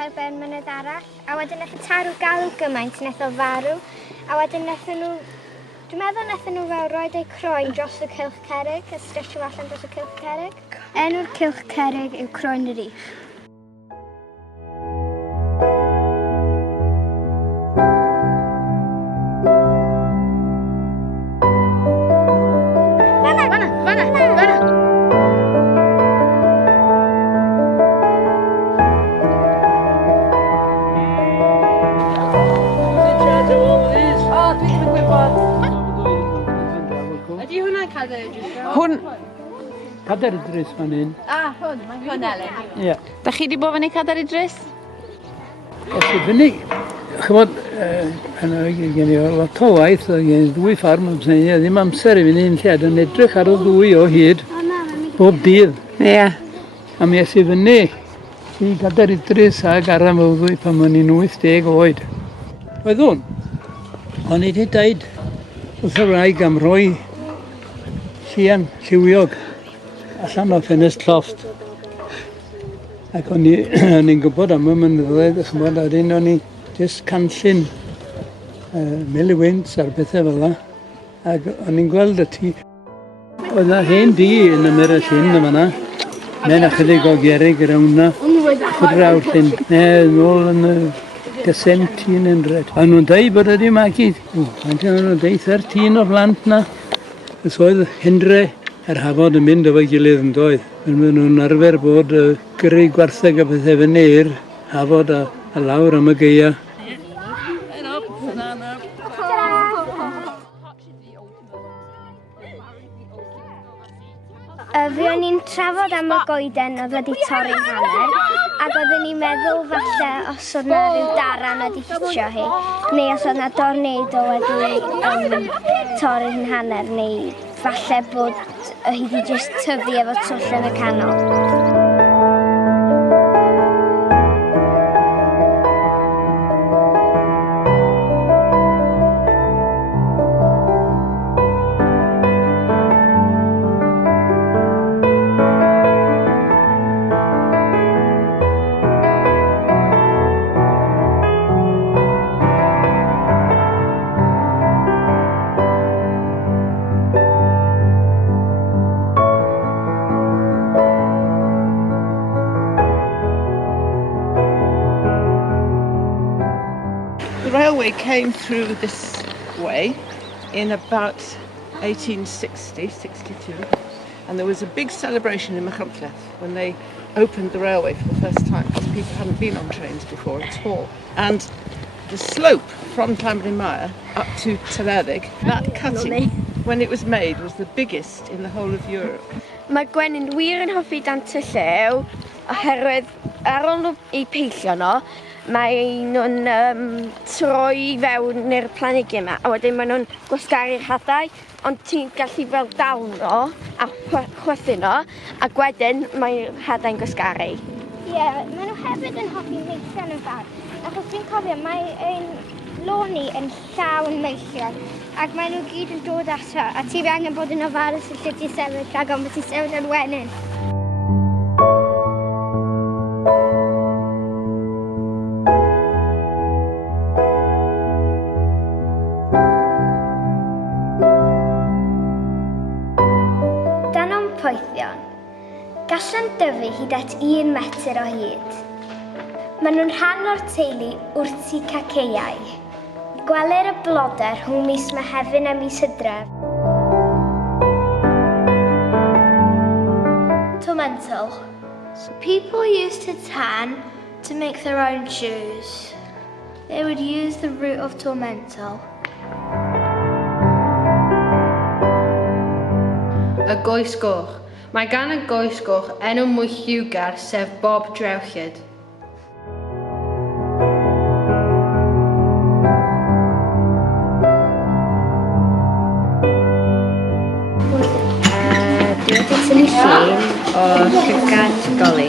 ar ben mynydd arall. A wedyn nath y tarw galw gymaint, nath o farw. A wedyn nathon nhw, dwi'n meddwl nathon nhw fel roed eu croen dros y cylch cerrig, a stretcho allan dros y cylch cerrig. Enw'r cylch cerrig yw Croen y Reef. Ydy hwnna'n Cadair Idris? Hwn... Cadair Idris fan hyn. Hwn Elin? Ie. Da chi wedi bod fyny Cadair Idris? Felly fyny, chymod, gen i lot o waith, gen i ddwy ffarm am syniad, ddim amser i fynd i'n lled yn edrych ar y ddwy o hyd bob dydd. Ie. A mi es i fyny i Cadair Idris a Garam Ddwy pan o'n i'n 80 oed. Weddwn, o'n i wedi dweud wrth y wraig am roi llian lliwiog allan o ffenest llofft. Ac o'n i'n gwybod am y mynyddoedd, chymod, a dyn o'n i jyst canllun melywins ar bethau fel yna. Ac o'n i'n gweld y tŷ. Oedd yna hen dŷ yn ymwyr y llyn yma yna. Me'n ychydig o gerig yr awna. Chwdraw'r llyn. Nôl yn y gysent un yn red. A nhw'n dweud bod ydi magu. Faint o'n nhw'n dweud 13 o blant na. Ys oedd Hendre a'r Hafod yn mynd efo'i gilydd yn doedd. Maen nhw'n arfer bod gyrru gwartheg a bethau fyny i'r Hafod a lawr am y geia. Fi o'n i'n trafod am y goeden oedd wedi torri'n hanner, ac oedden ni'n meddwl falle os oedd na rhyw daran wedi hitio hi, neu os oedd na dornado wedi torri'n hanner, neu falle bod hi wedi jyst tyfu efo twll yn y canol. The railway came through this way in about 1860, 62, and there was a big celebration in Machynlleth when they opened the railway for the first time, because people hadn't been on trains before at all. And the slope from Llanbryn Mawr up to Telydig, that cutting, when it was made, was the biggest in the whole of Europe. Mae Gwenyn wir yn hoffi dant y llew, oherwydd ar ôl nhw i peillio nhw, mae nhw'n troi fewn i'r planhigyn yma, a wedyn mae nhw'n gwasgaru'r hadau, ond ti'n gallu fel dal nhw a chwythu nhw, a wedyn mae'r hadau'n gwasgaru. Ie, maen nhw hefyd yn hoffi meillon yn fawr, achos dwi'n cofio mae ein loni yn llawn meillon, ac maen nhw gyd yn dod ato, a ti fi angen bod yn ofalus lle ti sefyll, rhag ond bod ti sefyll yn wenyn. Poethion, gallen dyfu hyd at 1 metr o hyd. Maen nhw'n rhan o'r teulu Urticaceiae. Gwelir y blodau rhwng mis Mehefin a mis Hydref. Tormental. So people used to tan to make their own shoes. They would use the root of tormental. Y goes goch. Mae gan y goes goch enw mwy lliwgar sef Bob Drewllyd. Dwi wedi tynnu llun o llygad goli.